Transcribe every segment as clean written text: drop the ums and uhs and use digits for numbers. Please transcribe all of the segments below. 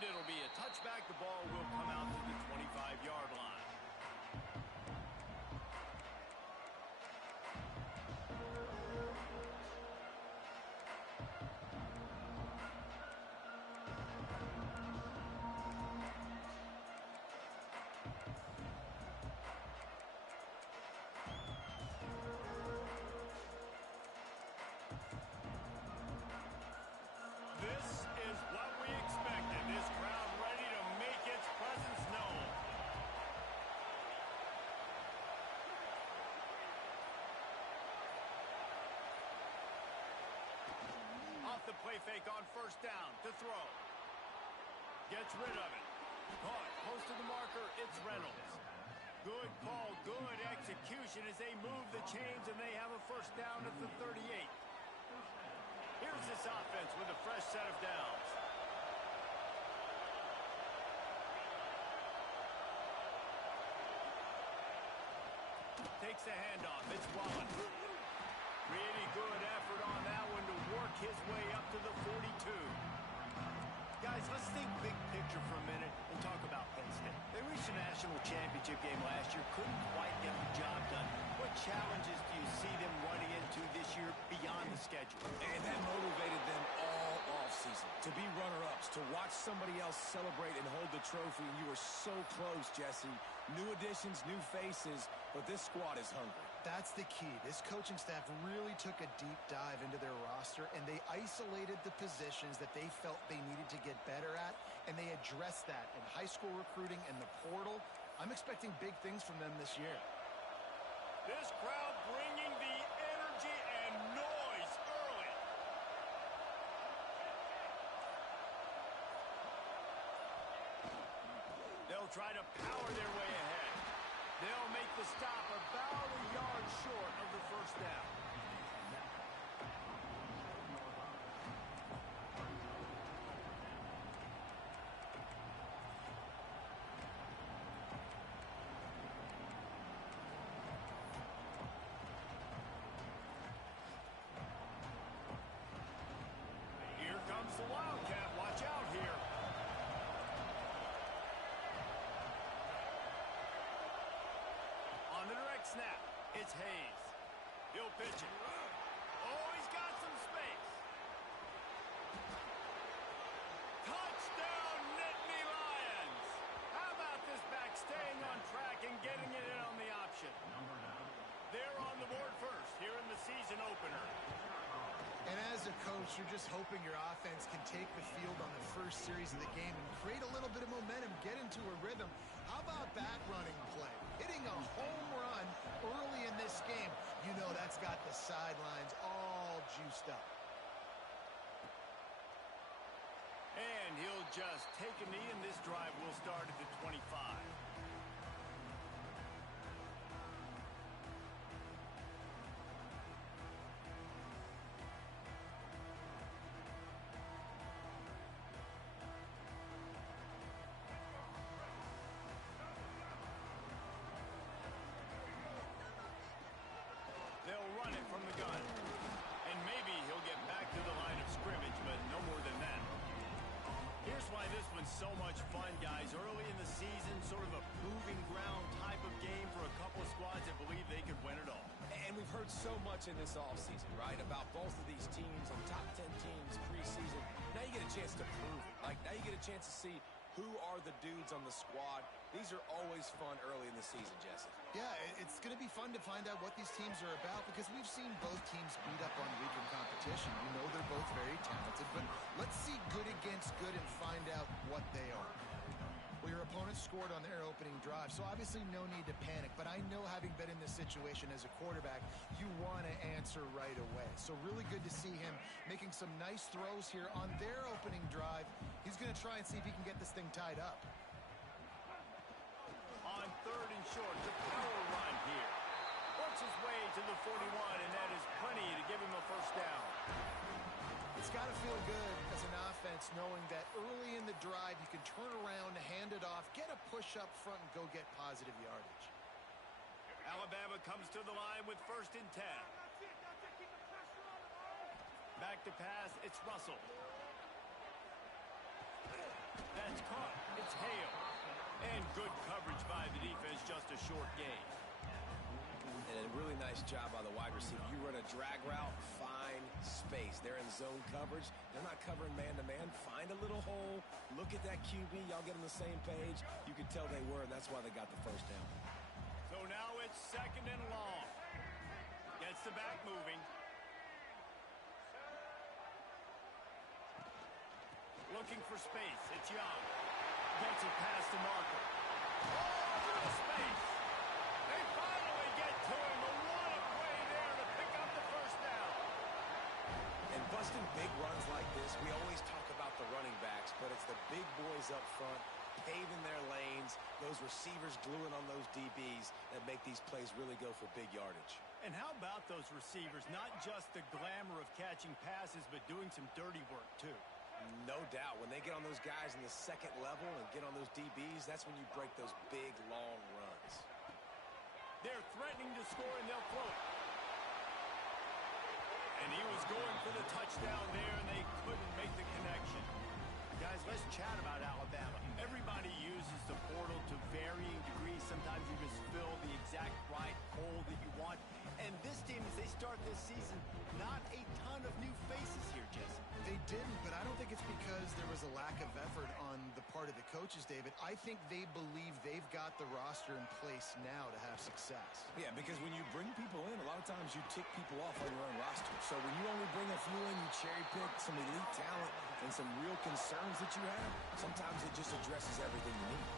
And it'll be a touchback. The ball will come out to the 25-yard line. This is what we expected. This crowd ready to make its presence known. Off the play fake on first down to throw. Gets rid of it. Caught close to the marker. It's Reynolds. Good call, good execution as they move the chains and they have a first down at the 38. Here's this offense with a fresh set of downs. Takes the handoff. It's Wallen. Really good effort on that one to work his way up to the 42. Guys, let's think big picture for a minute and talk about Penn State. They reached a national championship game last year, couldn't quite get the job done. What challenges do you see them running into this year beyond the schedule? And that motivated them all offseason to be runner-ups, to watch somebody else celebrate and hold the trophy. You were so close, Jesse. New additions, new faces, but this squad is hungry. That's the key. This coaching staff really took a deep dive into their roster, and they isolated the positions that they felt they needed to get better at, and they addressed that in high school recruiting and the portal. I'm expecting big things from them this year. This crowd bringing the energy and noise early. They'll try to power their way ahead. They'll make the stop about a yard short of the first down. Here comes the Wildcat. Watch out here. On the direct snap, it's Hayes. He'll pitch it. Oh, he's got some space. Touchdown, Nittany Lions! How about this back staying on track and getting it in on the option? They're on the board first here in the season opener. And as a coach, you're just hoping your offense can take the field on the first series of the game and create a little bit of momentum, get into a rhythm. How about that running play? Hitting a home run early in this game. You know that's got the sidelines all juiced up. And he'll just take a knee, and this drive will start at the 25. They'll run it from the gun. And maybe he'll get back to the line of scrimmage, but no more than that. Here's why this one's so much fun, guys. Early in the season, sort of a proving ground type of game for a couple of squads that believe they could win it all. And we've heard so much in this offseason, right, about both of these teams and top 10 teams preseason. Now you get a chance to prove it. Like, now you get a chance to see who are the dudes on the squad. These are always fun early in the season, Jesse. Yeah, it's going to be fun to find out what these teams are about because we've seen both teams beat up on weaker competition. We know they're both very talented, but let's see good against good and find out what they are. Well, your opponent scored on their opening drive, so obviously no need to panic. But I know, having been in this situation as a quarterback, you want to answer right away. So really good to see him making some nice throws here on their opening drive. He's going to try and see if he can get this thing tied up. On third and short, the power run here. Works his way to the 41, and that is plenty to give him a first down. It's got to feel good as an offense knowing that early in the drive you can turn around, hand it off, get a push up front, and go get positive yardage. Alabama comes to the line with 1st and 10. Back to pass, it's Russell. That's caught. It's Hale. And good coverage by the defense, just a short gain. And a really nice job by the wide receiver. You run a drag route, find space. They're in zone coverage. They're not covering man-to-man. Find a little hole. Look at that QB. Y'all get on the same page. You could tell they were, and that's why they got the first down. So now it's 2nd and long. Gets the back moving. Looking for space. It's Young. Gets it past the marker. Oh, through the space. They finally get to him. A lot of play there to pick up the first down. And busting big runs like this, we always talk about the running backs, but it's the big boys up front, paving their lanes, those receivers gluing on those DBs that make these plays really go for big yardage. And how about those receivers? Not just the glamour of catching passes, but doing some dirty work, too. No doubt. When they get on those guys in the second level and get on those DBs, that's when you break those big, long runs. They're threatening to score, and they'll throw it. And he was going for the touchdown there, and they couldn't make the connection. Guys, let's chat about Alabama. Everybody uses the portal to varying degrees. Sometimes you just fill the exact right hole that you want. And this team, as they start this season, not a ton of new faces here, Jesse. They didn't, but I don't think it's because there was a lack of effort on the part of the coaches, David. I think they believe they've got the roster in place now to have success. Yeah, because when you bring people in, a lot of times you tick people off on your own roster. So when you only bring a few in, you cherry pick some elite talent and some real concerns that you have, sometimes it just addresses everything you need.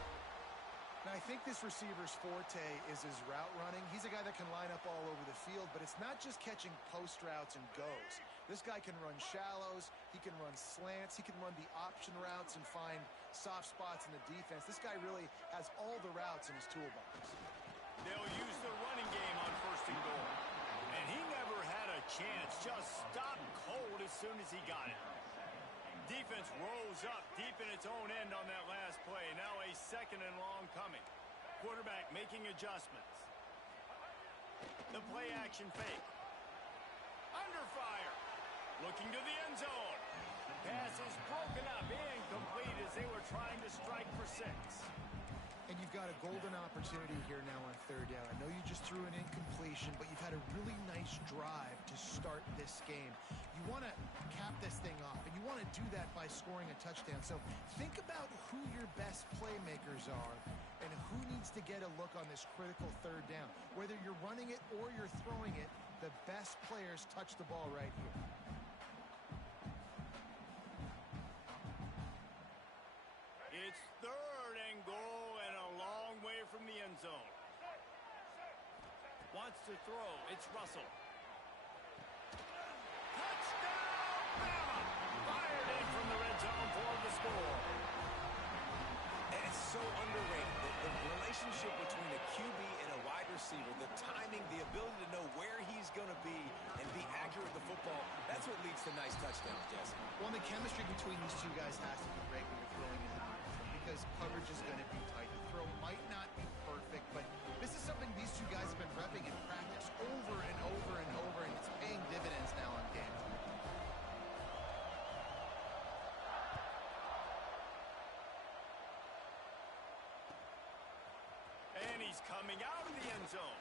Now, I think this receiver's forte is his route running. He's a guy that can line up all over the field, but it's not just catching post routes and goes. This guy can run shallows, he can run slants, he can run the option routes and find soft spots in the defense. This guy really has all the routes in his toolbox. They'll use the running game on 1st and goal. And he never had a chance, just stopped cold as soon as he got it. Defense rose up deep in its own end on that last play. Now a 2nd and long coming. Quarterback making adjustments. The play action fake. Under fire. Looking to the end zone. Pass is broken up, incomplete as they were trying to strike for 6. And you've got a golden opportunity here now on 3rd down. I know you just threw an incompletion, but you've had a really nice drive to start this game. You want to cap this thing off, and you want to do that by scoring a touchdown. So think about who your best playmakers are and who needs to get a look on this critical 3rd down. Whether you're running it or you're throwing it, the best players touch the ball right here. It's 3rd and goal and a long way from the end zone. Wants to throw. It's Russell. Touchdown, Bama! Fired in from the red zone for the score. And it's so underrated. The relationship between a QB and a wide receiver, the timing, the ability to know where he's going to be and be accurate with the football, that's what leads to nice touchdowns, Jesse. Well, the chemistry between these two guys has to be great when you're throwing in the because coverage is going to be tight. The throw might not be perfect, but this is something these two guys have been repping in practice over and over and over, and it's paying dividends now on game. And he's coming out of the end zone.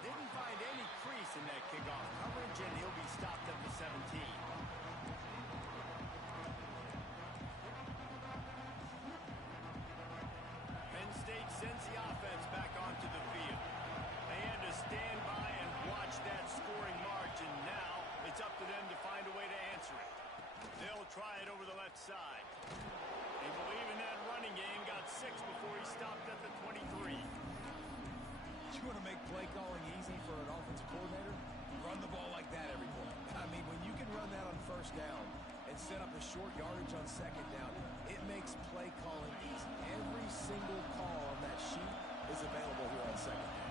Didn't find any crease in that kickoff coverage, and he'll be stopped at the 17. Penn State sends the offense back onto the field. They had to stand by and watch that scoring march, and now it's up to them to find a way to answer it. They'll try it over the left side. They believe in that running game, got 6 before he stopped at the 23. You want to make play calling easy for an offensive coordinator? Run the ball like that every play. I mean, when you can run that on 1st down and set up a short yardage on 2nd down, it makes play calling easy. Every single call on that sheet is available here on 2nd down.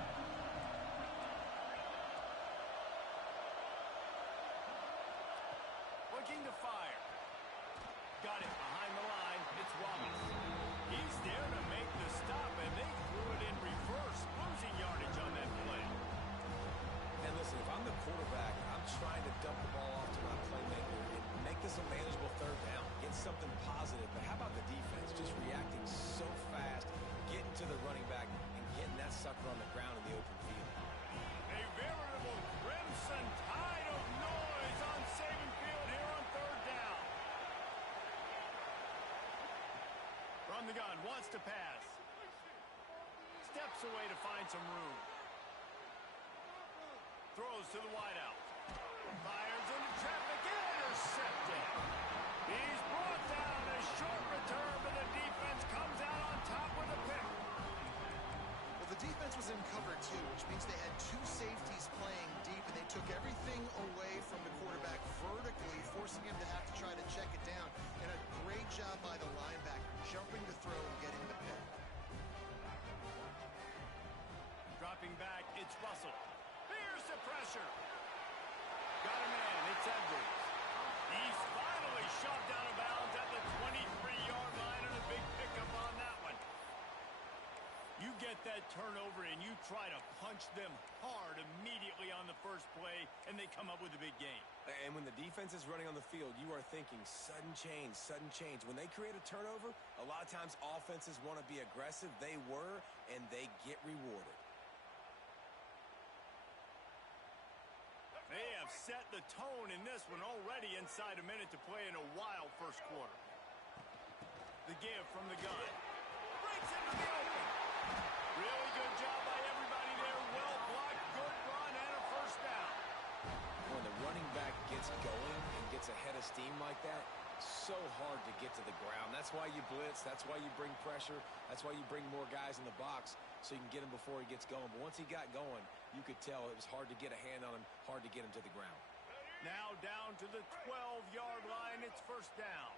Looking to fire. Got it behind the line. It's Wallace. He's there to make the stop, and they threw it in reverse, losing yardage on that play. And listen, if I'm the quarterback, I'm trying to dump the ball off to my playmaker and make this a manageable 3rd down. Get something positive. But how about the wants to pass. Steps away to find some room. Throws to the wideout. Fires into traffic and intercepted. He's brought down a short return, but the defense comes out on top with a pick. Well, the defense was in cover two, which means they had two safeties playing deep, and they took everything away from the quarterback vertically, forcing him to have to try to check it down. And a great job by the linebacker, jumping to throw and getting the pick. Dropping back, it's Russell. Here's the pressure. Got a man, it's Edwards. He's finally shoved out of bounds at the 23-yard line, and a big pickup on that one. You get that turnover and you try to punch them hard immediately on the first play, and they come up with a big gain. And when the defense is running on the field, you are thinking sudden change, sudden change. When they create a turnover, a lot of times offenses want to be aggressive. They were, and they get rewarded. They have set the tone in this one already inside a minute to play in a wild first quarter. The give from the gun. Breaks into the open. Really good job by everybody there. Well blocked, good run, and a first down. When the running back gets going and gets ahead of steam like that, so hard to get to the ground. That's why you blitz. That's why you bring pressure. That's why you bring more guys in the box so you can get him before he gets going. But once he got going, you could tell it was hard to get a hand on him, hard to get him to the ground. Now down to the 12-yard line. It's first down.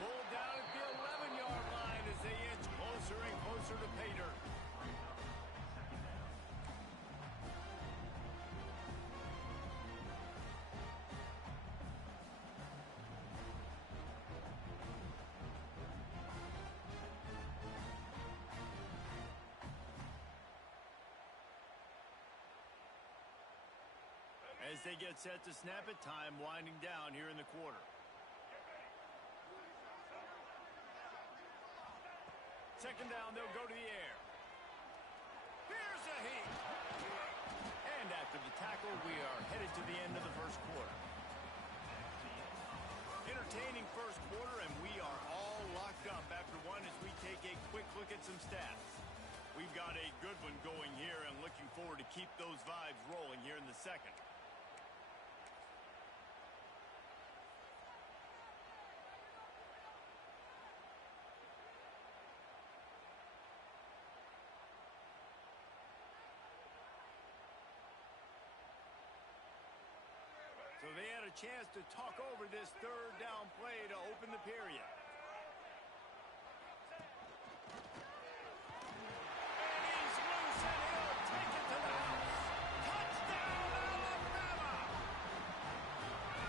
Pulled down at the 11-yard line as they inch closer and closer to pay dirt. As they get set to snap it, time winding down here in the quarter. Second down, they'll go to the air. Here's a heat. And after the tackle, we are headed to the end of the first quarter. Entertaining first quarter, and we are all locked up after one as we take a quick look at some stats. We've got a good one going here and looking forward to keep those vibes rolling here in the second. So they had a chance to talk over this third down play to open the period. And he's loose, and he'll take it to the house. Touchdown, Alabama!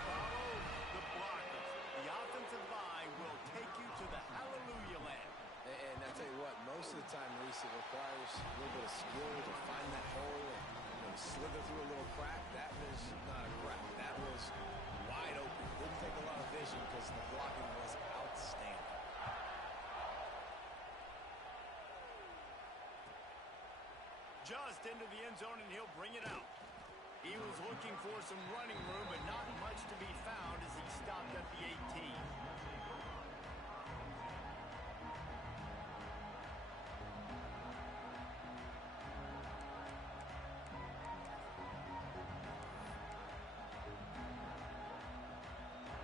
Follow the blockers. The offensive line will take you to the hallelujah land. And I tell you what, most of the time, Reese, it requires a little bit of skill to find that hole and slither through a little crack. That was not a crack. That was wide open. Didn't take a lot of vision because the blocking was outstanding. Just into the end zone, and he'll bring it out. He was looking for some running room, but not much to be found as he stopped at the 18.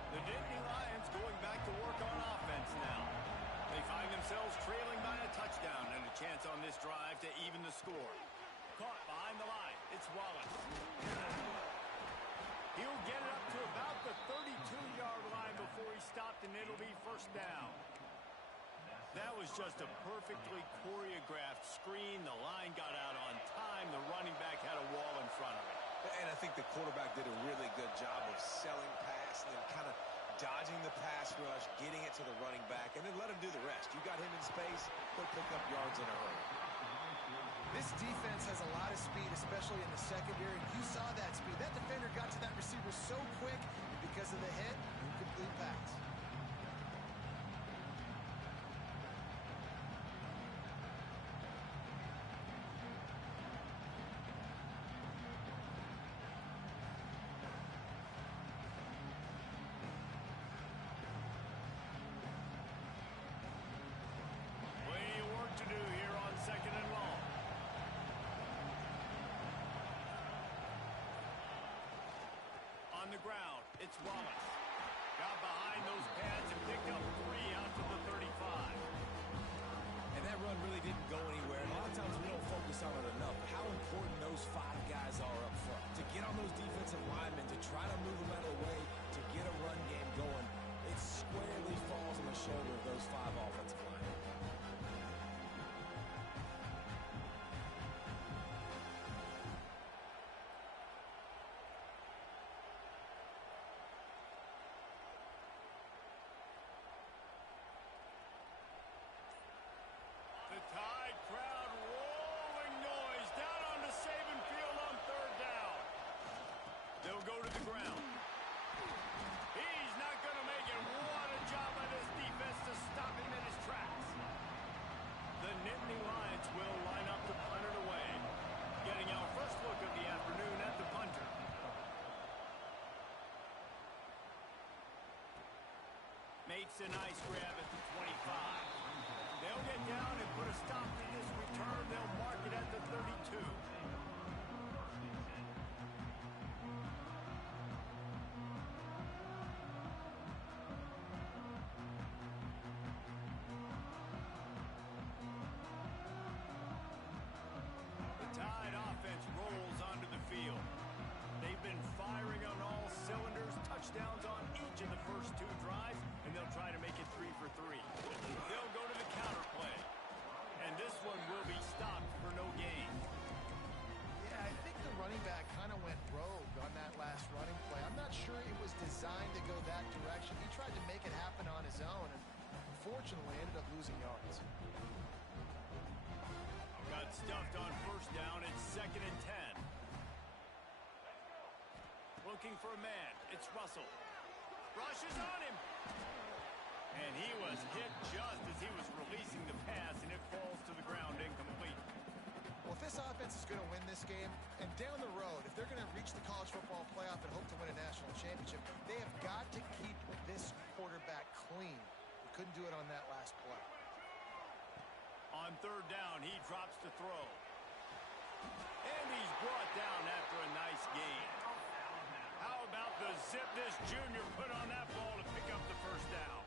The Nittany Lions going back to work on offense now. They find themselves trailing by a touchdown and a chance on this drive to even the score. Caught behind the line. It's Wallace. He'll get it up to about the 32-yard line before he stopped, and it'll be first down. That was just a perfectly choreographed screen. The line got out on time. The running back had a wall in front of it. And I think the quarterback did a really good job of selling pass and then kind of dodging the pass rush, getting it to the running back, and then let him do the rest. You got him in space, he'll pick up yards in a hurry. This defense has a lot of speed, especially in the secondary. You saw that speed. That defender got to that receiver so quick, and because of the hit, incomplete pass. the ground. It's Wallace. Got behind those pads and picked up 3 out to the 35. And that run really didn't go anywhere. A lot of times we don't focus on it enough. How important those 5 guys are up front. To get on those defensive linemen, to try to move them out of the way, to get a run game going, it squarely falls on the shoulder of those 5 offensive linemen. The Tide crowd rolling noise down on the Saban field on 3rd down. They'll go to the ground. He's not going to make it. What a job by this defense to stop him in his tracks. The Nittany Lions will line up to punt it away. Getting our first look of the afternoon at the punter. Makes a nice grab at the 25. They'll get down and put a stop to this return. They'll mark it at the 32. The Tide offense rolls onto the field. They've been firing on all cylinders, touchdowns on each of the first 2 drives, and they'll try to make it 3 for 3. They'll go to the counter play, and this one will be stopped for no gain. Yeah, I think the running back kind of went rogue on that last running play. I'm not sure it was designed to go that direction. He tried to make it happen on his own, and unfortunately ended up losing yards. Got stuffed on 1st down. It's 2nd and 10. Looking for a man. It's Russell. Rushes on him. And he was hit just as he was releasing the pass, and it falls to the ground incomplete. Well, if this offense is going to win this game, and down the road, if they're going to reach the college football playoff and hope to win a national championship, they have got to keep this quarterback clean. He couldn't do it on that last play. On 3rd down, he drops to throw. And he's brought down after a nice gain. How about the zip this junior put on that ball to pick up the 1st down?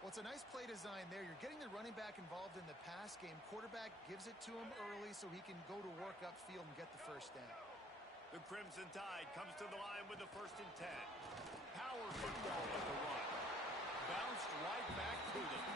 Well, it's a nice play design there. You're getting the running back involved in the pass game. Quarterback gives it to him early so he can go to work upfield and get the 1st down. The Crimson Tide comes to the line with the 1st and 10. Power football with the run. Bounced right back to them.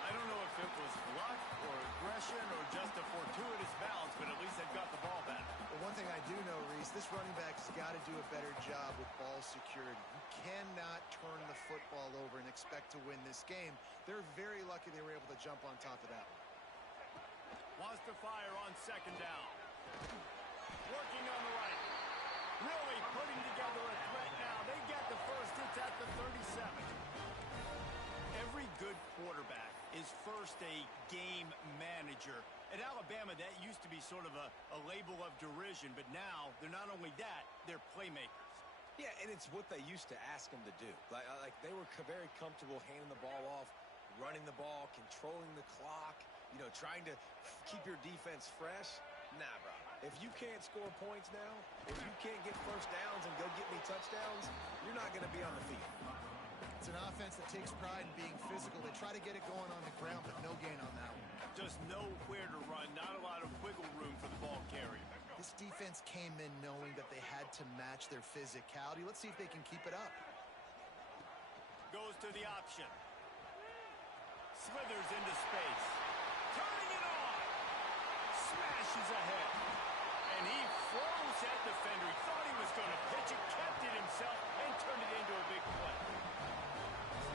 I don't know if it was luck or aggression or just a fortuitous bounce, but at least they've got the ball back. Well, one thing I do know, Reese, this running back has got to do a better job with ball security. You cannot turn the football over and expect to win this game. They're very lucky they were able to jump on top of that one. Wants to fire on 2nd down. Working on the right. Really putting together a threat now. They get the 1st. It's at the 37. Every good quarterback is first a game manager. At Alabama, that used to be sort of a label of derision, but now they're not only that, they're playmakers. Yeah, and it's what they used to ask them to do. Like they were very comfortable handing the ball off, running the ball, controlling the clock, trying to keep your defense fresh. Nah, bro. If you can't score points now, if you can't get 1st downs and go get me touchdowns, you're not going to be on the field. It's an offense that takes pride in being physical. They try to get it going on the ground, but no gain on that one. Just nowhere to run. Not a lot of wiggle room for the ball carrier. This defense came in knowing that they had to match their physicality. Let's see if they can keep it up. Goes to the option. Slithers into space. Turning it on. Smashes ahead. And he froze that defender. He thought he was going to pitch it, kept it himself, and turned it into a big play.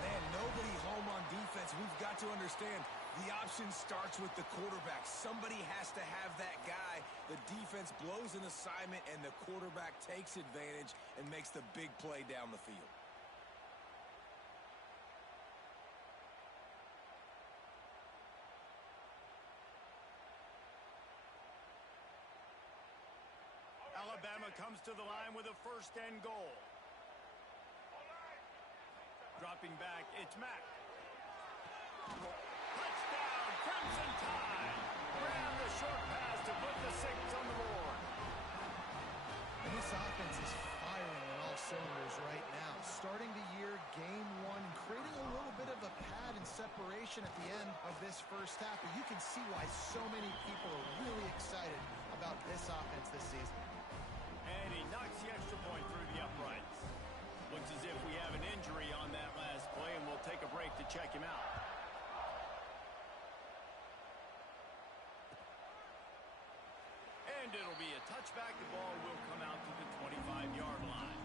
Man, nobody home on defense. We've got to understand the option starts with the quarterback. Somebody has to have that guy. The defense blows an assignment, and the quarterback takes advantage and makes the big play down the field. Alabama comes to the line with a 1st and goal. Dropping back, it's Mack. Touchdown, Crimson Tide. Grab the short pass to put the 6 on the board. And this offense is firing on all cylinders starting the year, game one, and creating a little bit of a pad and separation at the end of this first half. But you can see why so many people are really excited about this offense this season. And he knocks the extra point through the uprights. Looks as if we have an injury on that last play, and we'll take a break to check him out. And it'll be a touchback. The ball will come out to the 25-yard line.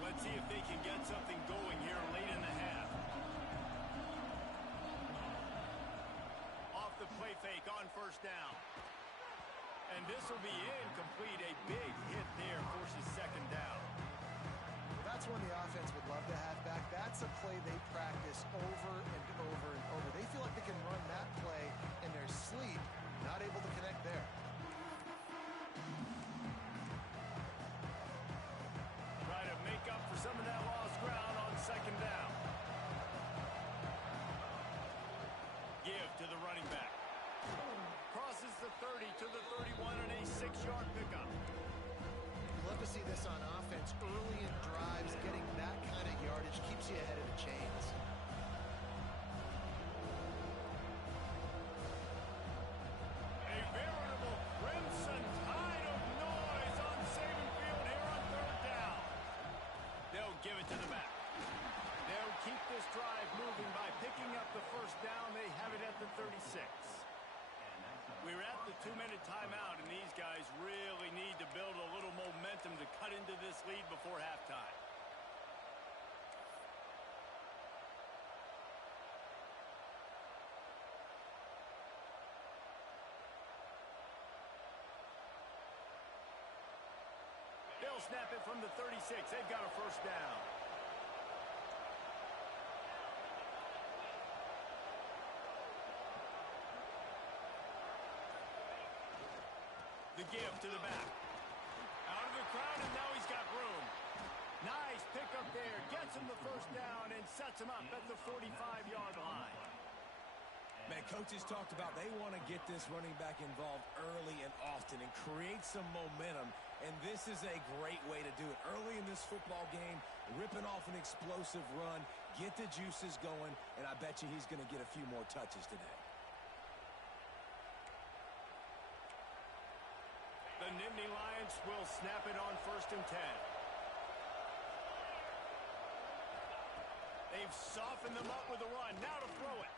Let's see if they can get something going here late in the half. Off the play fake on first down. And this will be incomplete. A big hit there forces second down. That's when the offense would love to have back. That's a play they practice over and over and over. They feel like they can run that play in their sleep, not able to connect there. Try to make up for some of that lost ground on second down. Give to the running back. Crosses the 30 to the 31 and a 6-yard pickup. Love to see this on offense. Early in drives, getting that kind of yardage keeps you ahead of the chains. A veritable crimson tide of noise on Saban Field here on third down. They'll give it to the back. They'll keep this drive moving by picking up the first down. They have it at the 36. We're at the 2-minute timeout, and these guys really need to build a little momentum to cut into this lead before halftime. They'll snap it from the 36. They've got a first down. The give to the back. Out of the crowd, and now he's got room. Nice pickup there. Gets him the first down and sets him up at the 45-yard line. Man, coaches talked about they want to get this running back involved early and often and create some momentum, and this is a great way to do it. Early in this football game, ripping off an explosive run, get the juices going, and I bet you he's going to get a few more touches today. The Nittany Lions will snap it on 1st and 10. They've softened them up with a run. Now to throw it.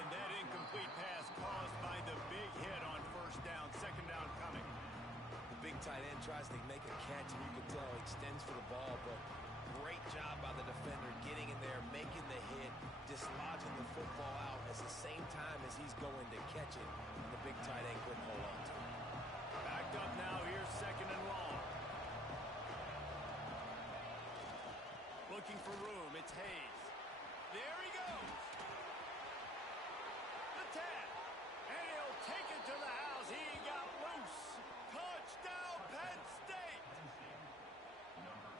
And that incomplete pass caused by the big hit on first down. Second down coming. The big tight end tries to make a catch, and you can tell he extends for the ball, but great job by the defender getting in there, making the hit, dislodging the football out at the same time as he's going to catch it, and the big tight end couldn't hold on to it. Backed up now. Here's second and long. Looking for room. It's Hayes. There he goes. The 10. And he'll take it to the house. He got loose. Touchdown, Penn State.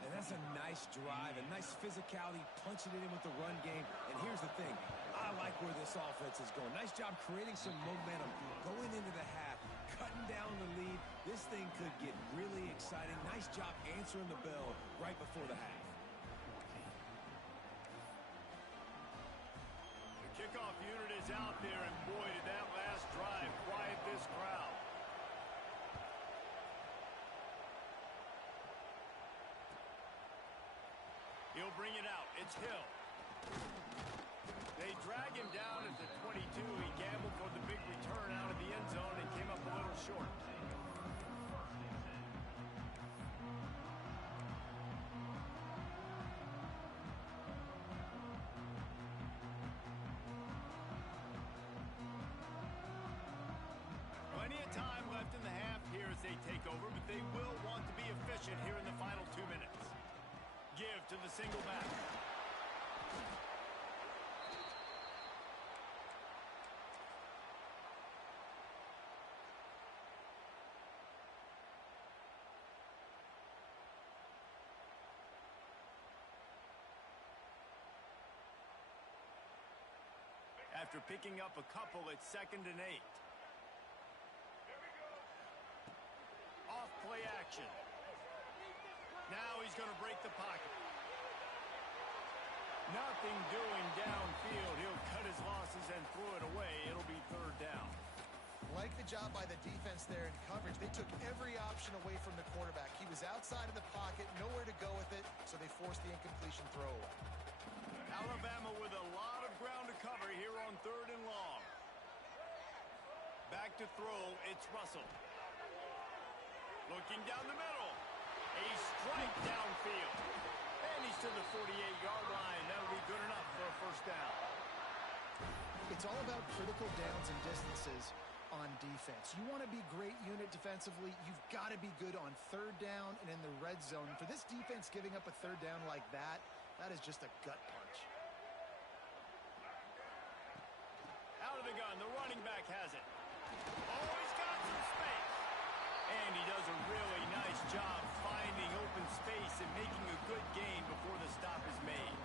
And that's a nice drive, a nice physicality, punching it in with the run game. And here's the thing. I like where this offense is going. Nice job creating some momentum, going into the half, cutting down the lead. This thing could get really exciting. Nice job answering the bell right before the half. The kickoff unit is out there, and boy, did that last drive quiet this crowd. He'll bring it out. It's Hill. They drag him down at the 22. He gambled for the big return out of the end zone and came up a little short. Plenty of time left in the half here as they take over, but they will want to be efficient here in the final 2 minutes. Give to the single back. after picking up a couple at 2nd and 8. Off play action. Now he's going to break the pocket. Nothing doing downfield. He'll cut his losses and throw it away. It'll be 3rd down. Like the job by the defense there in coverage. They took every option away from the quarterback. He was outside of the pocket, nowhere to go with it, so they forced the incompletion throwaway. Alabama with a lot of ground to cover here on 3rd and long. Back to throw, it's Russell. Looking down the middle. A strike downfield. And he's to the 48-yard line. That'll be good enough for a 1st down. It's all about critical downs and distances on defense. You want to be great unit defensively, you've got to be good on 3rd down and in the red zone. For this defense giving up a 3rd down like that, that is just a gut punch. Out of the gun, the running back has it. Oh, he's got some space. And he does a really nice job finding open space and making a good gain before the stop is made.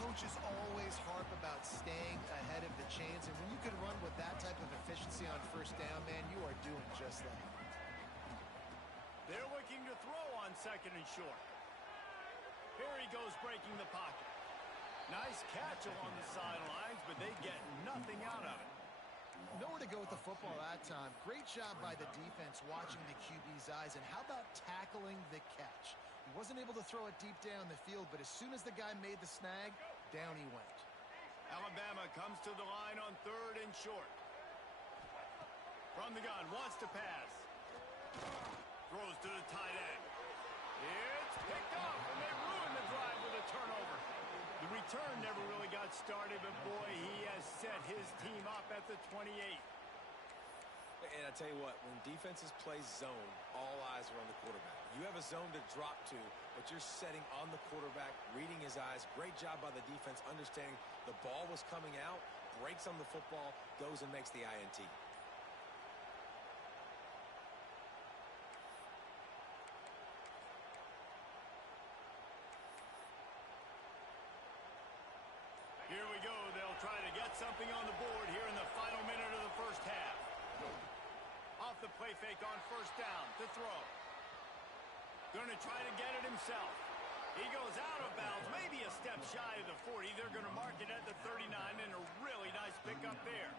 Coaches always harp about staying ahead of the chains, and when you can run with that type of efficiency on 1st down, man, you are doing just that. They're looking to throw on 2nd and short. Here he goes breaking the pocket. Nice catch along the sidelines, but they get nothing out of it. Nowhere to go with the football that time. Great job by the defense watching the QB's eyes, and how about tackling the catch? He wasn't able to throw it deep down the field, but as soon as the guy made the snag, down he went. Alabama comes to the line on 3rd and short. From the gun, wants to pass. Throws to the tight end. It's picked up, and they ruin the drive with a turnover. The return never really got started, but boy, he has set his team up at the 28. And I tell you what, when defenses play zone, all eyes are on the quarterback. You have a zone to drop to, but you're setting on the quarterback, reading his eyes. Great job by the defense, understanding the ball was coming out, breaks on the football, goes and makes the INT. Here we go. They'll try to get something on the board here in the final minute of the 1st half. Off the play fake on 1st down to throw. Going to try to get it himself. He goes out of bounds, maybe a step shy of the 40. They're going to mark it at the 39, and a really nice pickup there.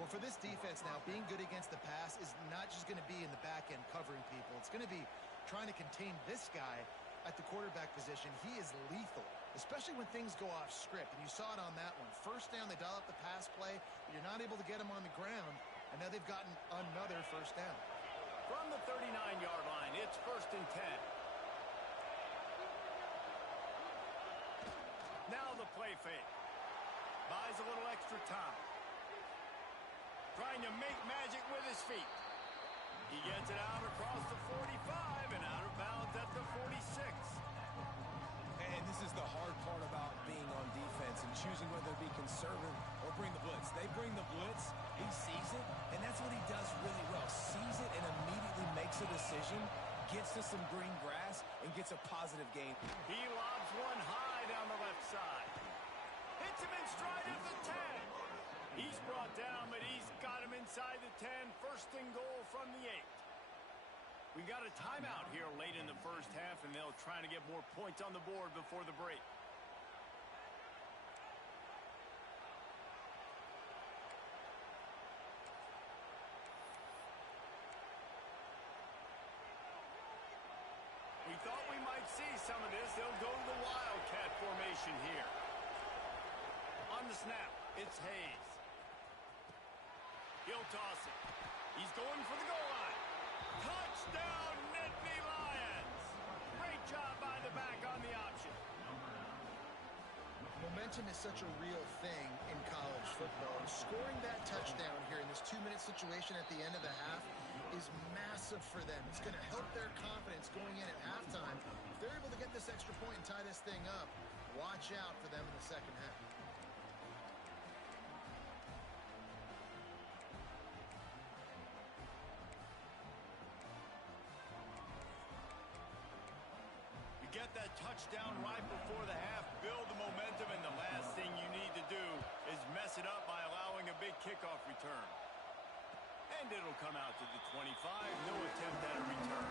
Well, for this defense now, being good against the pass is not just going to be in the back end covering people. It's going to be trying to contain this guy at the quarterback position. He is lethal, especially when things go off script. And you saw it on that one. 1st down, they dial up the pass play, but you're not able to get him on the ground. And now they've gotten another 1st down. From the 39-yard line, it's 1st and 10. Now the play fake. Buys a little extra time. Trying to make magic with his feet. He gets it out across the 45 and out of bounds at the 46. And this is the hard part about being on defense and choosing whether to be conservative or bring the blitz. They bring the blitz, he sees it, and that's what he does really well. Sees it and immediately makes a decision, gets to some green grass, and gets a positive gain. He lobs one high down the left side. Hits him in stride at the 10. He's brought down, but he's got him inside the 10. 1st and goal from the 8. We got a timeout here late in the 1st half, and they'll try to get more points on the board before the break. We thought we might see some of this. They'll go to the Wildcat formation here. On the snap, it's Hayes. He'll toss it. He's going for the goal line. Touchdown, Nittany Lions! Great job by the back on the option. Momentum is such a real thing in college football. And scoring that touchdown here in this 2-minute situation at the end of the half is massive for them. It's going to help their confidence going in at halftime. If they're able to get this extra point and tie this thing up, watch out for them in the 2nd half. Get that touchdown right before the half, build the momentum, and the last thing you need to do kickoff return. And it'll come out to the 25. No attempt at a return.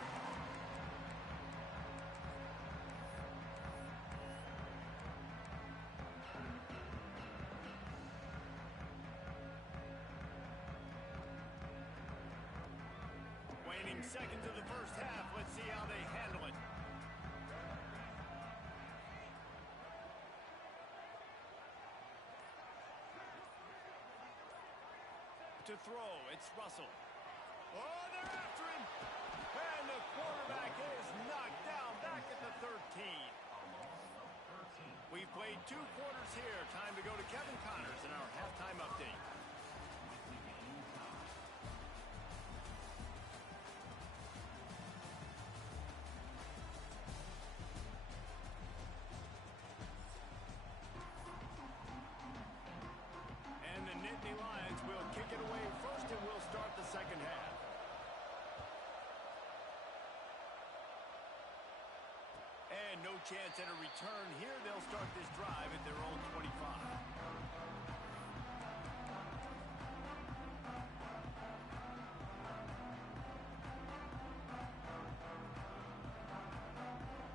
Waning seconds of the first half. Let's see how they handle it. To throw, it's Russell. Oh, they're after him. And the quarterback is knocked down back at the 13. We've played 2 quarters here. Time to go to Kevin Connors in our halftime update. And the Nittany Lions will kick it away first, and we'll start the second half. And no chance at a return here. They'll start this drive at their own 25.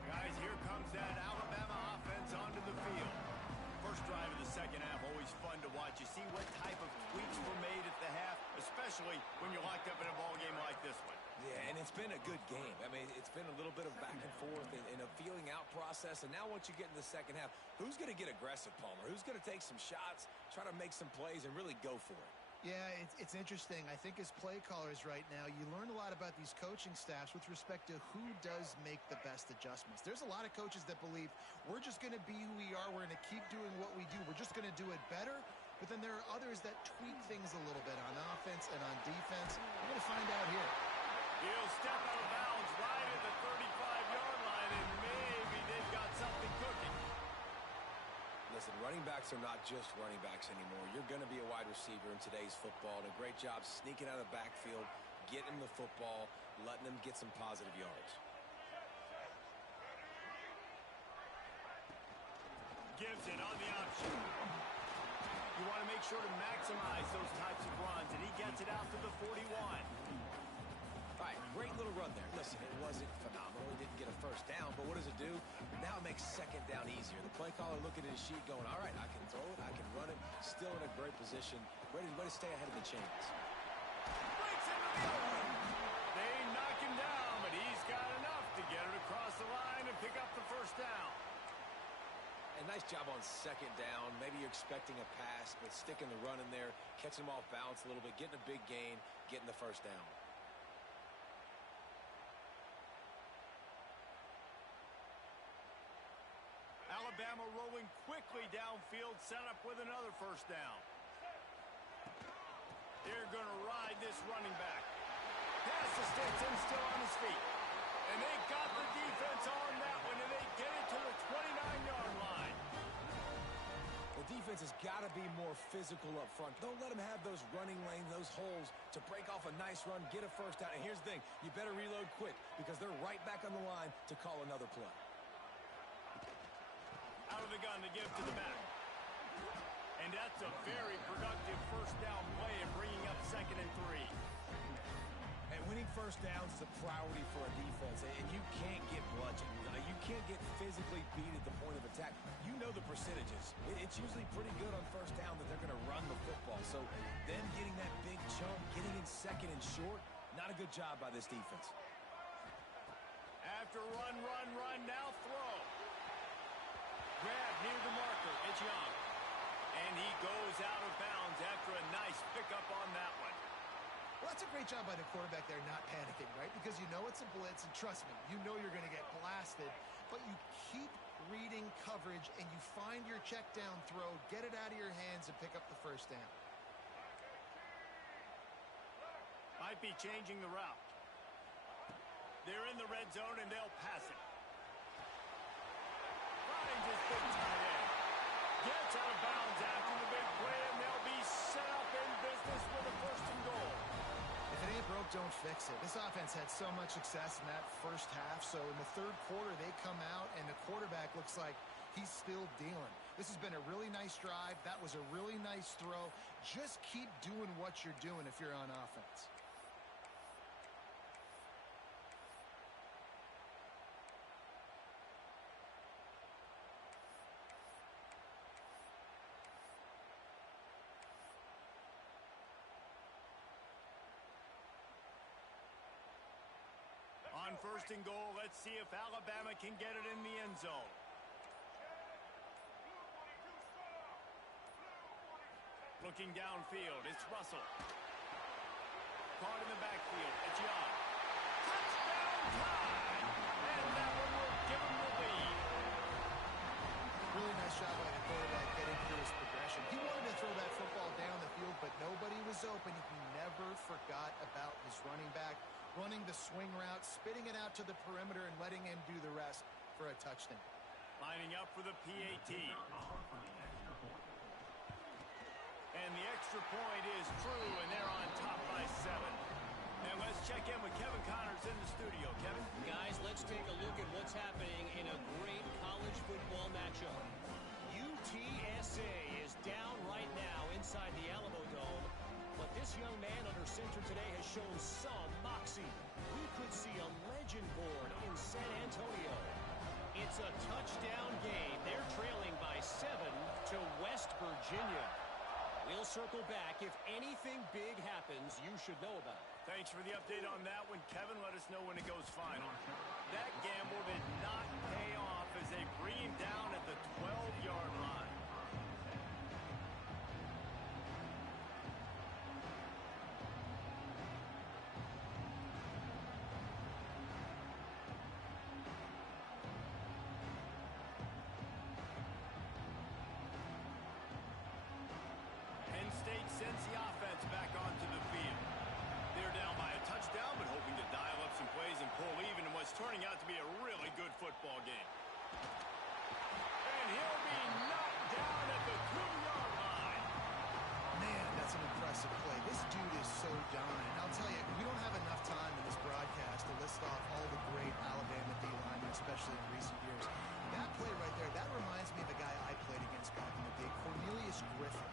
Guys, here comes that Alabama offense onto the field. First drive of the second half, always fun to watch. You see what type of tweaks were made at the half, especially when you're locked up in a ball game like this one. Yeah, and it's been a good game. I mean, it's been a little bit of back and forth and a feeling out process. And now once you get in the second half, who's going to get aggressive, Palmer? Who's going to take some shots, try to make some plays, and really go for it? Yeah, it's interesting. I think as play callers right now, you learn a lot about these coaching staffs with respect to who does make the best adjustments. There's a lot of coaches that believe we're just going to be who we are. We're going to keep doing what we do. We're just going to do it better. But then there are others that tweak things a little bit on offense and on defense. We're going to find out here. He'll step out of bounds right at the 35-yard line, and maybe they've got something cooking. Listen, running backs are not just running backs anymore. You're going to be a wide receiver in today's football, and a great job sneaking out of the backfield, getting them the football, letting them get some positive yards. Gives it on the option. You want to make sure to maximize those types of runs, and he gets it out to the 41. All right, great little run there. Listen, it wasn't phenomenal. He didn't get a first down, but what does it do? Now it makes second down easier. The play caller looking at his sheet going, all right, I can throw it, I can run it, still in a great position, ready to stay ahead of the chains. Breaks into the open. They knock him down, but he's got enough to get it across the line and pick up the first down. A nice job on second down. Maybe you're expecting a pass, but sticking the run in there, catching him off balance a little bit, getting a big gain, getting the first down. Alabama rolling quickly downfield, set up with another first down. They're going to ride this running back. Pass to Stetson, still on his feet. And they got the defense on that one, and they get it to the 29-yard line. The defense has got to be more physical up front. Don't let them have those running lanes, those holes to break off a nice run, get a first down. And here's the thing, you better reload quick because they're right back on the line to call another play. Out of the gun to give to the back. And that's a very productive first down play and bringing up 2nd and 3. And winning first downs is a priority for a defense, and you can't get bludgeoned. You can't get physically beat at the point of attack. You know the percentages. It's usually pretty good on first down that they're going to run the football. So them getting that big chunk, getting in 2nd and short, not a good job by this defense. After run, now throw. Grab near the marker. It's Young. And he goes out of bounds after a nice pickup on that one. Well, that's a great job by the quarterback there, not panicking, right? Because you know it's a blitz, and trust me, you know you're going to get blasted, but you keep reading coverage, and you find your check down throw, get it out of your hands, and pick up the first down. Might be changing the route. They're in the red zone, and they'll pass it. Finds his big tight end. Gets out of bounds after the big play, and they'll be set up in business with a 1st and goal. If it ain't broke, don't fix it. This offense had so much success in that first half, so in the 3rd quarter, they come out, and the quarterback looks like he's still dealing. This has been a really nice drive. That was a really nice throw. Just keep doing what you're doing if you're on offense. On first and goal, let's see if Alabama can get it in the end zone. Looking downfield, it's Russell. Caught in the backfield, it's Young. Touchdown time! And that one will give him the lead. Really nice job by the quarterback getting through his progression. He wanted to throw that football down the field, but nobody was open. He never forgot about his running back, running the swing route, spitting it out to the perimeter, and letting him do the rest for a touchdown. Lining up for the PAT. And the extra point is true, and they're on top by 7. And let's check in with Kevin Connors in the studio. Kevin? Guys, let's take a look at what's happening in a great college football matchup. UTSA is down right now inside the Alamo Dome, but this young man under center today has shown some moxie. We could see a legend born in San Antonio. It's a touchdown game. They're trailing by 7 to West Virginia. We'll circle back. If anything big happens, you should know about it. Thanks for the update on that one, Kevin. Let us know when it goes final. That gamble did not pay off as they bring him down at the 12-yard line. Penn State sends the offense back onto the field. They're down by a touchdown, but hoping to dial up some plays and pull even in what's turning out to be a really good football game. And he'll be knocked down at the 2-yard line. Man, that's an impressive play. This dude is so dominant. I'll tell you, we don't have enough time in this broadcast to list off all the great Alabama D linemen, especially in recent years. That play right there, that reminds me of a guy I played against back in the day, Cornelius Griffin,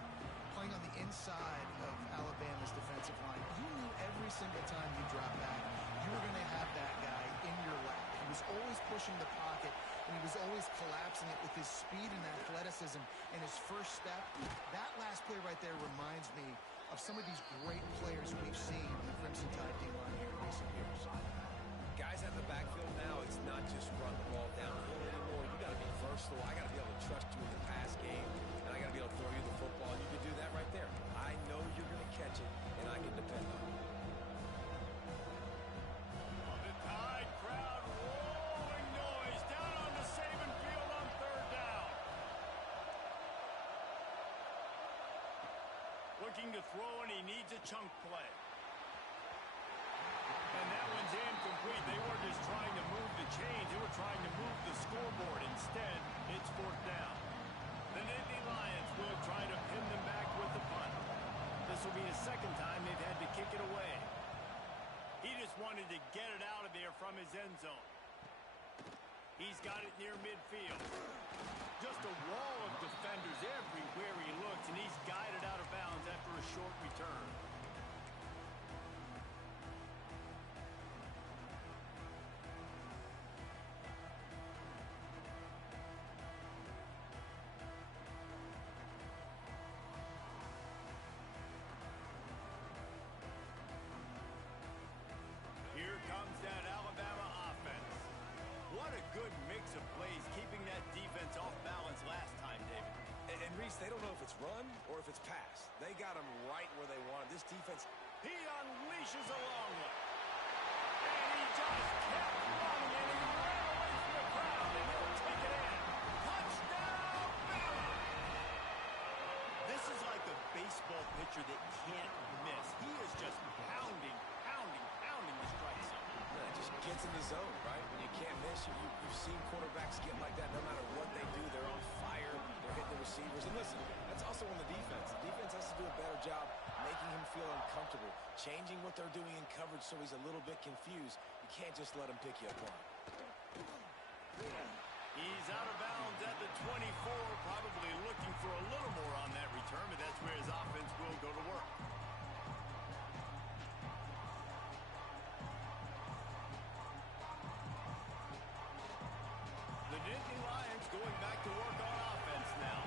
playing on the inside of Alabama's defensive line. You knew every single time you dropped back, you were going to have that guy in your lap. He was always pushing the pocket, and he was always collapsing it with his speed and athleticism and his first step. That last play right there reminds me of some of these great players we've seen in the Crimson Tide D-line here in recent years. Guys at the backfield now, it's not just run the ball downfield anymore. You got to be versatile. I got to be able to trust you in the pass game, and I got to be able to throw you the football. You can do that right there. I know you're going to catch it, and I can depend on it. The Tide crowd rolling noise down on the Saban field on 3rd down. Looking to throw, and he needs a chunk play. And that one's incomplete. They weren't just trying to move the chains. They were trying to move the scoreboard. Instead, it's 4th down. The Nittany Lions will try to pin them back with the punt. This will be the second time they've had to kick it away. He just wanted to get it out of there from his end zone. He's got it near midfield. Just a wall of defenders everywhere he looks, and he's guided out of bounds after a short return. Here comes that Alabama offense. What a good mix of plays, keeping that defense off balance last time, David. And Reese, they don't know if it's run or if it's pass. They got them right where they want it. This defense, He unleashes a long one. And he just kept running, and he ran away from the crowd, and he'll take it in. Touchdown, Bama! This is like a baseball pitcher that can't miss. He is just pounding the strike zone. yeah, just gets in the zone, right? When you can't miss, you've seen quarterbacks get like that no matter what they do. They're on fire. They're hitting the receivers. And listen, that's also on the defense. The defense has to do a better job making him feel uncomfortable, changing what they're doing in coverage so he's a little bit confused. You can't just let him pick you apart. He's out of bounds at the 24, probably looking for a little more on that return, but that's where his offense will go to work. The Nittany Lions going back to work on offense now.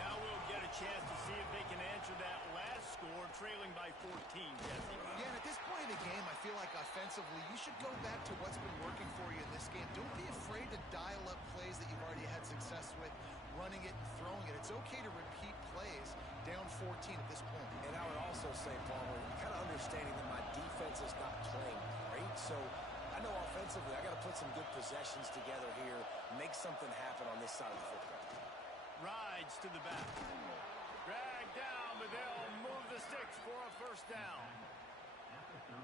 Now we'll get a chance to see if they can answer that last score, trailing by 14, Jesse. Yeah, and at this point of the game, I feel like offensively, you should go back to what's been working for you in this game. Don't be afraid to dial up plays that you've already had success with, running it and throwing it. It's okay to repeat plays down 14 at this point. And I would also say, Palmer, kind of understanding that my defense is not playing great, so I know offensively I got to put some good possessions together here, make something happen on this side of the football. Rides to the back. Drag down, but they'll move the sticks for a first down.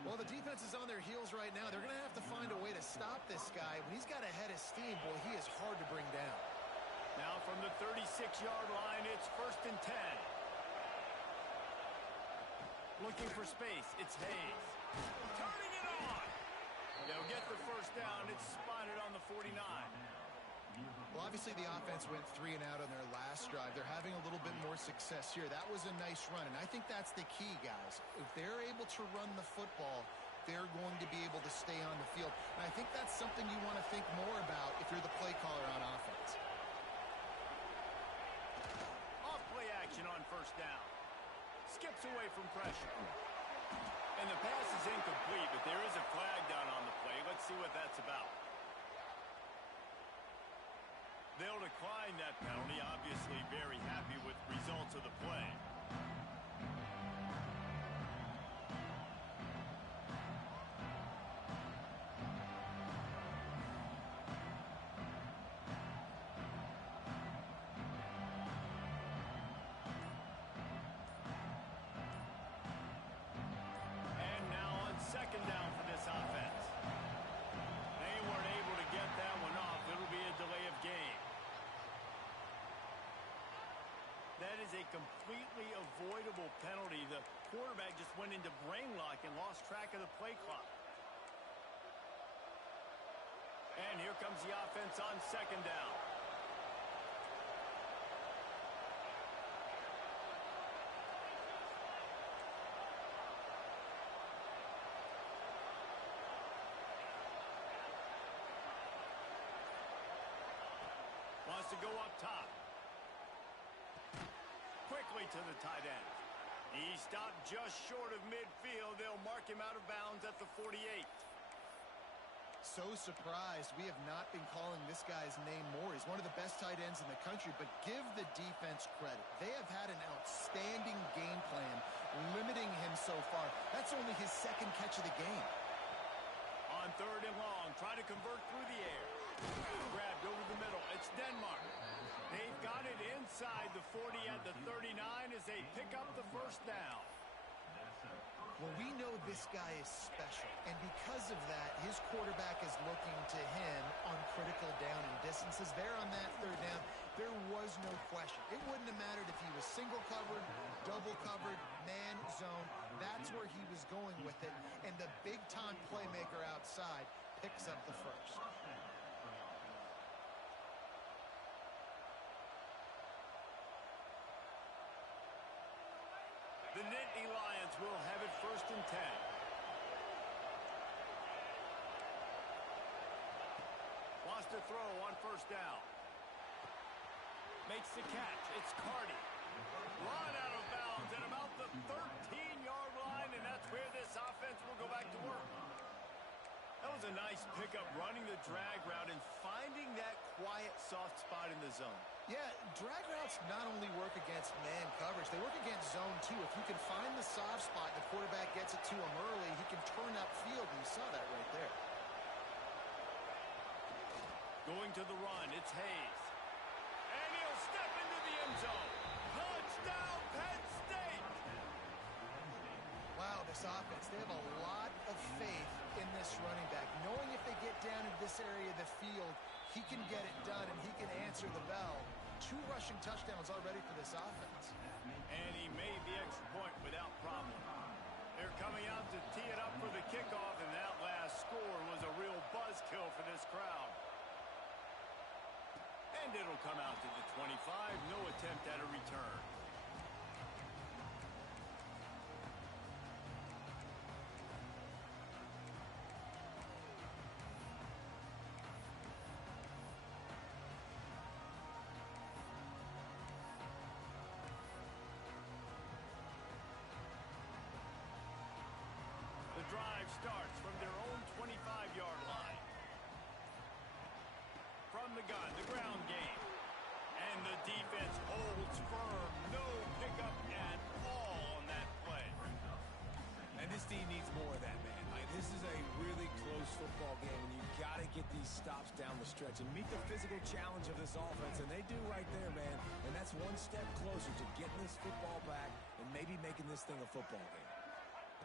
Well, the defense is on their heels right now. They're going to have to find a way to stop this guy. When he's got a head of steam, boy, he is hard to bring down. Now from the 36-yard line, it's 1st and 10. Looking for space, it's Hayes. Turning it on. They'll get the first down. It's spotted on the 49. Well, obviously the offense went 3 and out on their last drive. They're having a little bit more success here. That was a nice run, and I think that's the key, guys. If they're able to run the football, they're going to be able to stay on the field. And I think that's something you want to think more about if you're the play caller on offense. Off play action on first down. Skips away from pressure. And the pass is incomplete, but there is a flag down on the play. Let's see what that's about. They'll decline that penalty, obviously very happy with results of the play. And now on second down for this offense. They weren't able to get that one off. It'll be a delay of game. That is a completely avoidable penalty. The quarterback just went into brain lock and lost track of the play clock. And here comes the offense on second down. Wants to go up top. Quickly to the tight end. He stopped just short of midfield. They'll mark him out of bounds at the 48. So surprised we have not been calling this guy's name more. He's one of the best tight ends in the country, but give the defense credit. They have had an outstanding game plan limiting him so far. That's only his second catch of the game. On third and long, trying to convert through the air. Grabbed over the middle. It's Denmark. They've got it inside the 40 at the 39 as they pick up the first down. Well, we know this guy is special, and because of that, his quarterback is looking to him on critical down and distances. There on that third down, there was no question. It wouldn't have mattered if he was single covered, double covered, man zone. That's where he was going with it, and the big-time playmaker outside picks up the first. The Nittany Lions will have it 1st and 10. Wants to throw on first down. Makes the catch. It's Cardi. Run out of bounds at about the 13-yard line, and that's where this offense will go back to work. That was a nice pickup, running the drag route and finding that quiet, soft spot in the zone. Yeah, drag routes not only work against man coverage, they work against zone too. If you can find the soft spot, the quarterback gets it to him early, he can turn upfield, and you saw that right there. Going to the run, it's Hayes. And he'll step into the end zone. Touchdown, Penn State! Wow, this offense, they have a lot of faith in this running back. Knowing if they get down in this area of the field, he can get it done and he can answer the bell. 2 rushing touchdowns already for this offense. And he made the extra point without problem. They're coming out to tee it up for the kickoff, and that last score was a real buzzkill for this crowd. And it'll come out to the 25. No attempt at a return. The drive starts from their own 25-yard line. From the gun, the ground game. And the defense holds firm. No pickup at all on that play. And this team needs more of that, man. This is a really close football game, and you've got to get these stops down the stretch and meet the physical challenge of this offense, and they do right there, man. And that's one step closer to getting this football back and maybe making this thing a football game.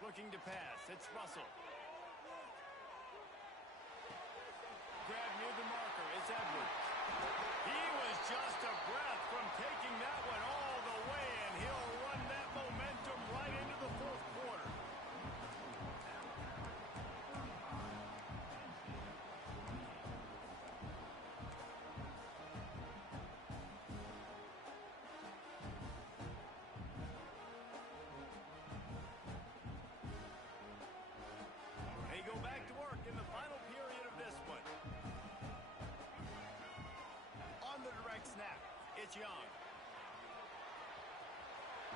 Looking to pass. It's Russell. Grab near the marker. It's Edwards. He was just a breath from taking that one all the way, and he'll run that momentum right into the fourth quarter. They go back to work in the final period of this one. On the direct snap, it's Young.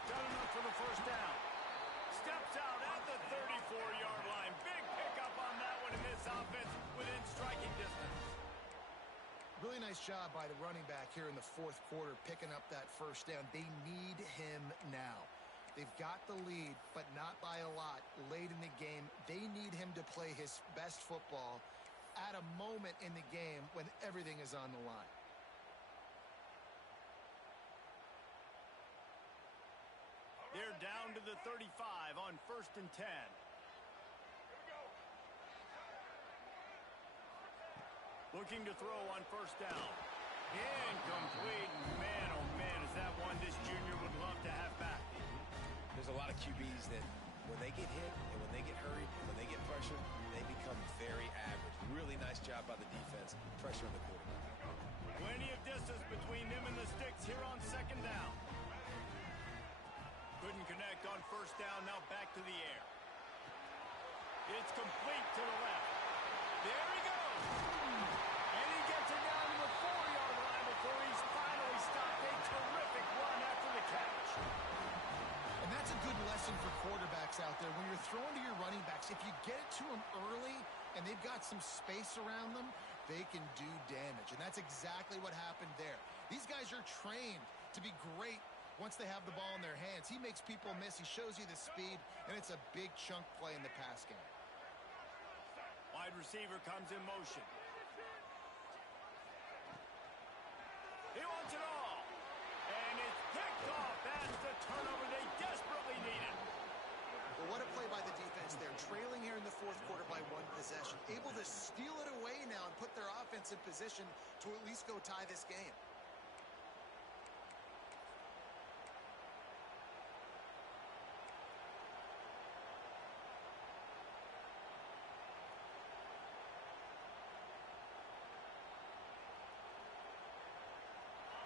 Done enough for the first down. Steps out at the 34-yard line. Big pickup on that one in this offense within striking distance. Really nice job by the running back here in the fourth quarter, picking up that first down. They need him now. They've got the lead, but not by a lot. Late in the game, they need him to play his best football at a moment in the game when everything is on the line. They're down to the 35 on 1st and 10. Looking to throw on first down. Incomplete. Man, oh man, is that one this junior would love to have back. There's a lot of QBs that when they get hit and when they get hurried and when they get pressured, they become very average. Really nice job by the defense, pressure on the quarterback. Plenty of distance between them and the sticks here on second down. Couldn't connect on first down, now back to the air. It's complete to the left. There he goes. And he gets it down to the 4-yard line before he's finally stopped. A terrific run after the catch. And that's a good lesson for quarterbacks out there. When you're throwing to your running backs, if you get it to them early and they've got some space around them, they can do damage. And that's exactly what happened there. These guys are trained to be great once they have the ball in their hands. He makes people miss. He shows you the speed, and it's a big chunk play in the pass game. Wide receiver comes in motion. He wants it all. And it's picked off. That's the turnover they desperately needed. Well, what a play by the defense there. Trailing here in the fourth quarter by one possession. Able to steal it away now and put their offense in position to at least go tie this game.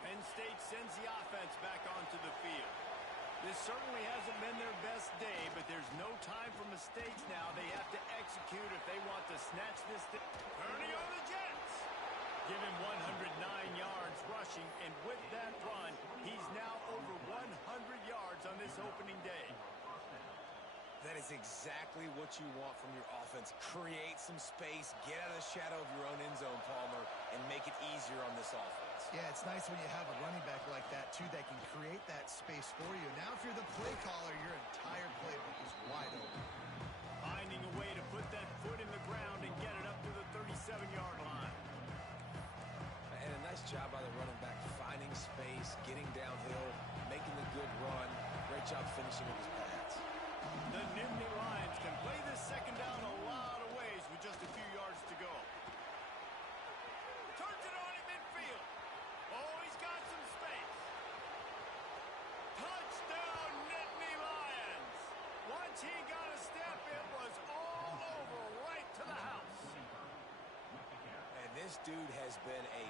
Penn State sends the offense back onto the field. This certainly hasn't been their best day, but there's no time for mistakes now. They have to execute if they want to snatch this thing. Turning on the Jets. Give him 109 yards rushing, and with that run, he's now over 100 yards on this opening day. That is exactly what you want from your offense. Create some space, get out of the shadow of your own end zone, Palmer, and make it easier on this offense. Yeah, it's nice when you have a running back like that, too, that can create that space for you. Now, if you're the play caller, your entire playbook is wide open. Finding a way to put that foot in the ground and get it up to the 37-yard line. And a nice job by the running back, finding space, getting downhill, making the good run. Great job finishing with his pads. The Nittany Lions can play this second down a lot of ways with just a few yards to go. Turns it on in midfield. Oh, he's got some space. Touchdown, Nittany Lions. Once he got a step, it was all over right to the house. And this dude has been a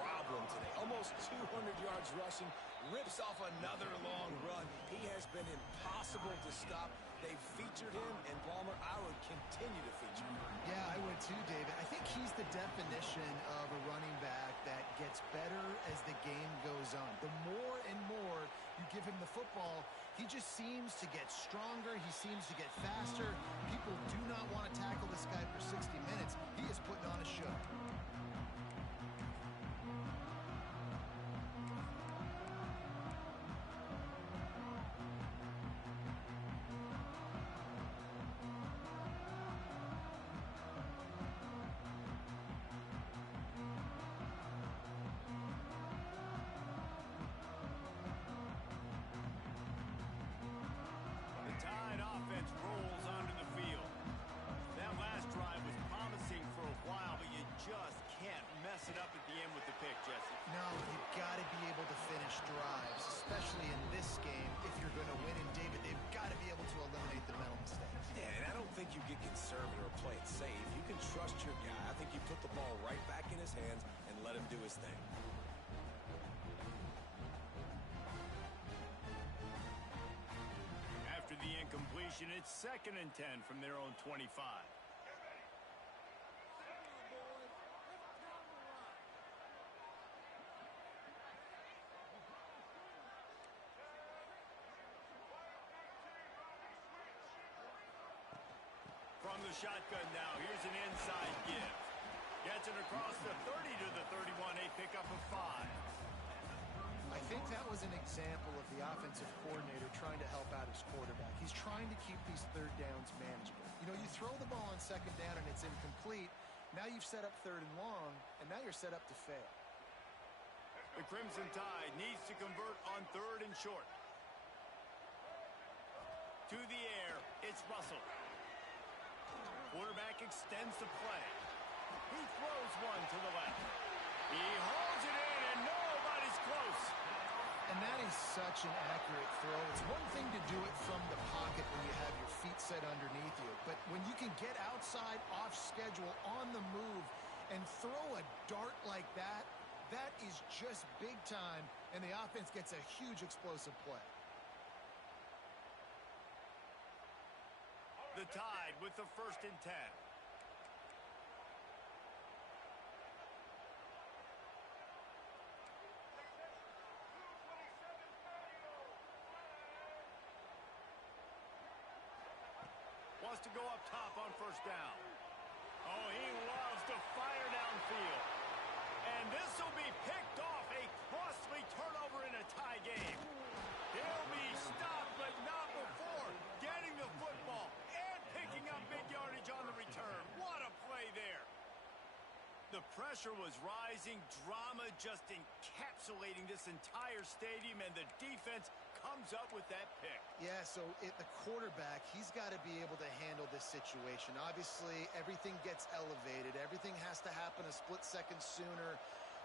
problem today. Almost 200 yards rushing, rips off another long run. He has been impossible to stop. They've featured him, and Ballmer, I would continue to feature him. Yeah, I would too, David. I think he's the definition of a running back that gets better as the game goes on. The more and more you give him the football, he just seems to get stronger. He seems to get faster. People do not want to tackle this guy for 60 minutes. He is putting on a show. You get conservative or play it safe. You can trust your guy. I think you put the ball right back in his hands and let him do his thing. After the incompletion, it's 2nd and 10 from their own 25. From the shotgun now, here's an inside give. Gets it across the 30 to the 31, a pickup of 5. I think that was an example of the offensive coordinator trying to help out his quarterback. He's trying to keep these third downs manageable. You know, you throw the ball on 2nd down and it's incomplete. Now you've set up 3rd and long, and now you're set up to fail. The Crimson Tide needs to convert on 3rd and short. To the air, it's Russell. Quarterback extends the play. He throws one to the left. He holds it in, and nobody's close. And that is such an accurate throw. It's one thing to do it from the pocket when you have your feet set underneath you, but when you can get outside, off schedule, on the move, and throw a dart like that, that is just big time, and the offense gets a huge explosive play. The Tide with the 1st and 10. Wants to go up top on 1st down. Oh, he loves to fire downfield. And this will be picked off. A costly turnover in a tie game. He'll be stopped, but not before getting the football and picking up big yardage on the return. What a play there. The pressure was rising, drama just encapsulating this entire stadium, and the defense comes up with that pick. Yeah, so the quarterback, he's got to be able to handle this situation. Obviously, everything gets elevated. Everything has to happen a split second sooner.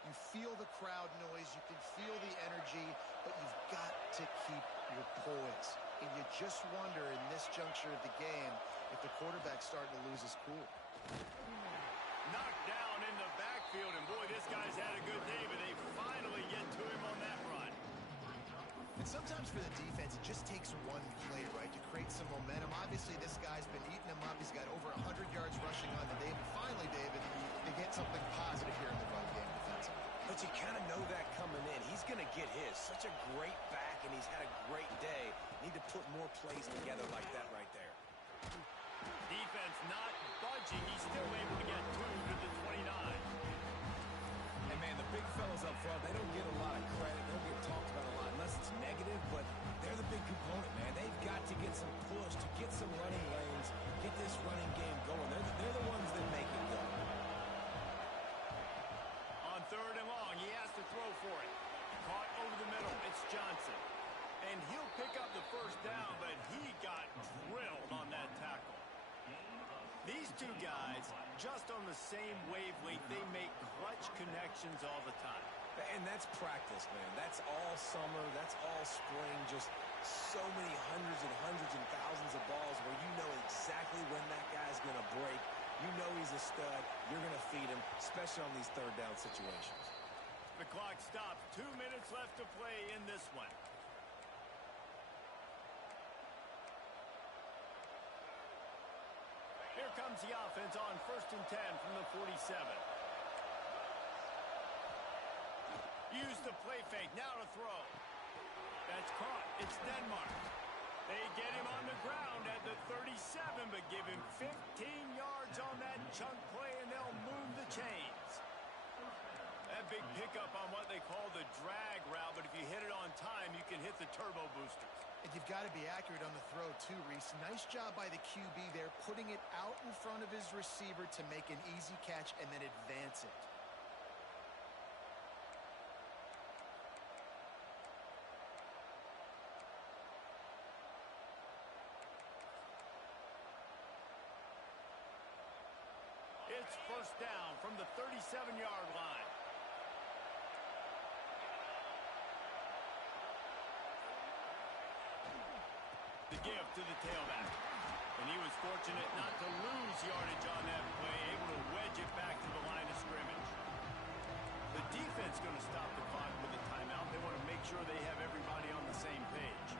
You feel the crowd noise. You can feel the energy, but you've got to keep your poise. And you just wonder in this juncture of the game if the quarterback's starting to lose his cool. Knocked down in the backfield, and boy, this guy's had a good day, but they finally get to him on that run. And sometimes for the defense, it just takes one play, right, to create some momentum. Obviously, this guy's been eating him up. He's got over 100 yards rushing on the day. But finally, David, they get something positive here in the run game defensively. But you kind of know that coming in. He's going to get his. Such a great back, and he's had a great day. Need to put more plays together like that right there. Defense not budging. He's still able to get 2 to the 29. Hey, man, the big fellas up front, they don't get a lot of credit. They don't get talked about a lot unless it's negative, but they're the big component, man. They've got to get some push, to get some running lanes, get this running game going. They're the ones that make it go. On 3rd and long, he has to throw for it. Caught over the middle. It's Johnson. And he'll pick up the 1st down, but he got drilled on that tackle. These two guys, just on the same wavelength, they make clutch connections all the time. And that's practice, man. That's all summer. That's all spring. Just so many hundreds and thousands of balls where you know exactly when that guy's going to break. You know he's a stud. You're going to feed him, especially on these third down situations. The clock stops. 2 minutes left to play in this one. Here comes the offense on 1st and 10 from the 47. Use the play fake. Now to throw. That's caught. It's Denmark. They get him on the ground at the 37, but give him 15 yards on that chunk play, and they'll move the chains. That big pickup on what they call the drag route, but if you hit it on time, you can hit the turbo boosters. And you've got to be accurate on the throw, too, Reese. Nice job by the QB there, putting it out in front of his receiver to make an easy catch and then advance it. It's 1st down from the 37-yard line. The give to the tailback. And he was fortunate not to lose yardage on that play, able to wedge it back to the line of scrimmage. The defense going to stop the clock with a timeout. They want to make sure they have everybody on the same page.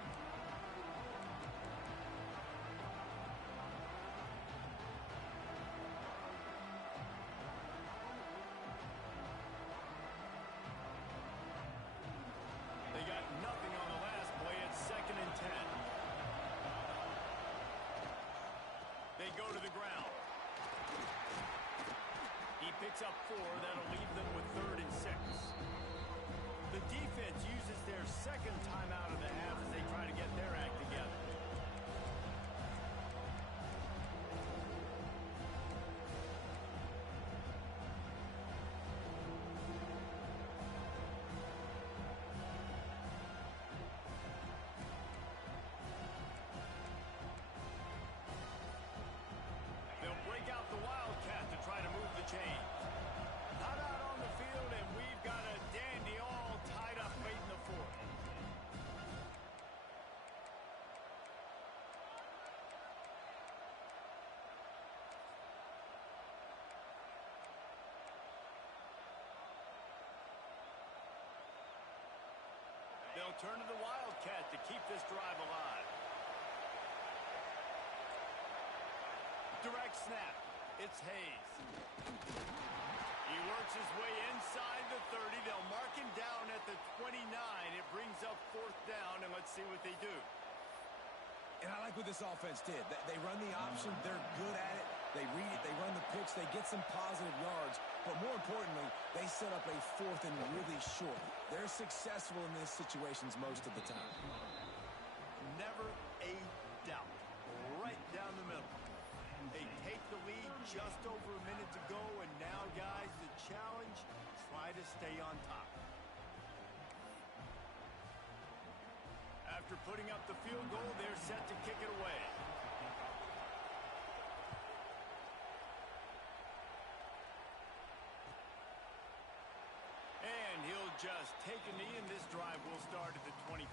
They got nothing on the last play. It's 2nd and 10. They go to the ground. He picks up 4. That'll leave them with 3rd and 6. The defense uses their 2nd timeout of the half as they try to get their act together. They'll break out the Wildcat to try to move the chains. Not out on the field, and we've got a dandy all tied up late in the 4th. They'll turn to the Wildcat to keep this drive alive. Direct snap. It's Hayes. He works his way inside the 30. They'll mark him down at the 29. It brings up 4th down, and let's see what they do. And I like what this offense did. They run the option. They're good at it. They read it. They run the pitch. They get some positive yards. But more importantly, they set up a 4th and really short. They're successful in these situations most of the time. Never a doubt. Right down the middle. They take the lead just over a minute to go, and now, guys, the challenge, try to stay on top. After putting up the field goal, they're set to kick it away. And he'll just take a knee, and this drive will start at the 20.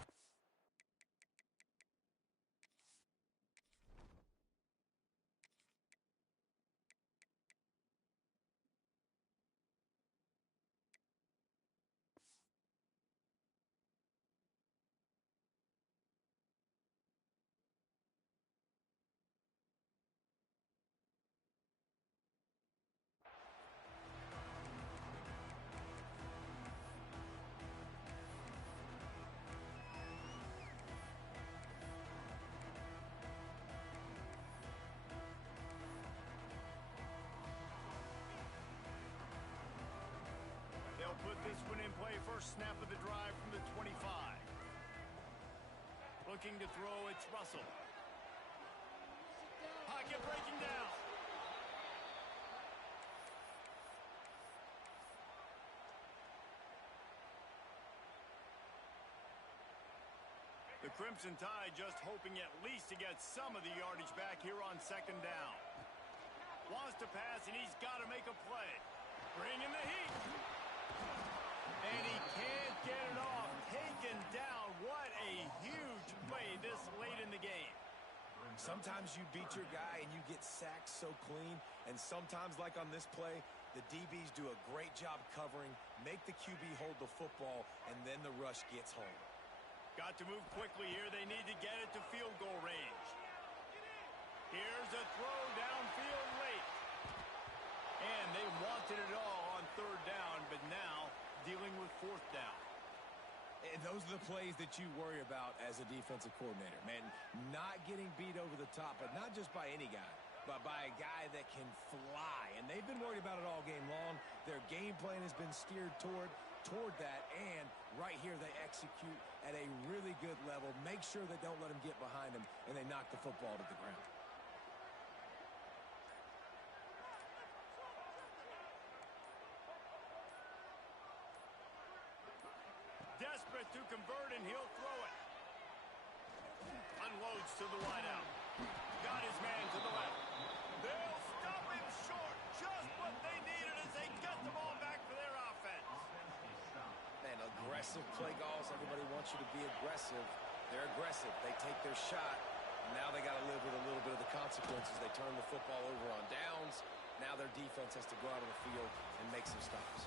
They'll put this one in play. First snap of the drive from the 25. Looking to throw, it's Russell. Pocket breaking down. The Crimson Tide just hoping at least to get some of the yardage back here on 2nd down. Wants to pass, and he's got to make a play. Bringing the heat. And he can't get it off. Taken down. What a huge play this late in the game. Sometimes you beat your guy and you get sacked so clean, and sometimes, like on this play, the DBs do a great job covering, make the QB hold the football, and then the rush gets home. Got to move quickly here. They need to get it to field goal range. Here's a throw downfield late. And they wanted it all on third down, but now dealing with fourth down. And those are the plays that you worry about as a defensive coordinator, man. Not getting beat over the top, but not just by any guy, but by a guy that can fly. And they've been worried about it all game long. Their game plan has been steered toward that, and right here they execute at a really good level. Make sure they don't let them get behind them, and they knock the football to the ground. Desperate to convert, and he'll throw it. Unloads to the wideout. Got his man to the left. They'll stop him short. Just what they needed as they get the ball back for their offense. Man, aggressive play calls. Everybody wants you to be aggressive. They're aggressive. They take their shot. Now they got to live with a little bit of the consequences. They turn the football over on downs. Now their defense has to go out on the field and make some stops.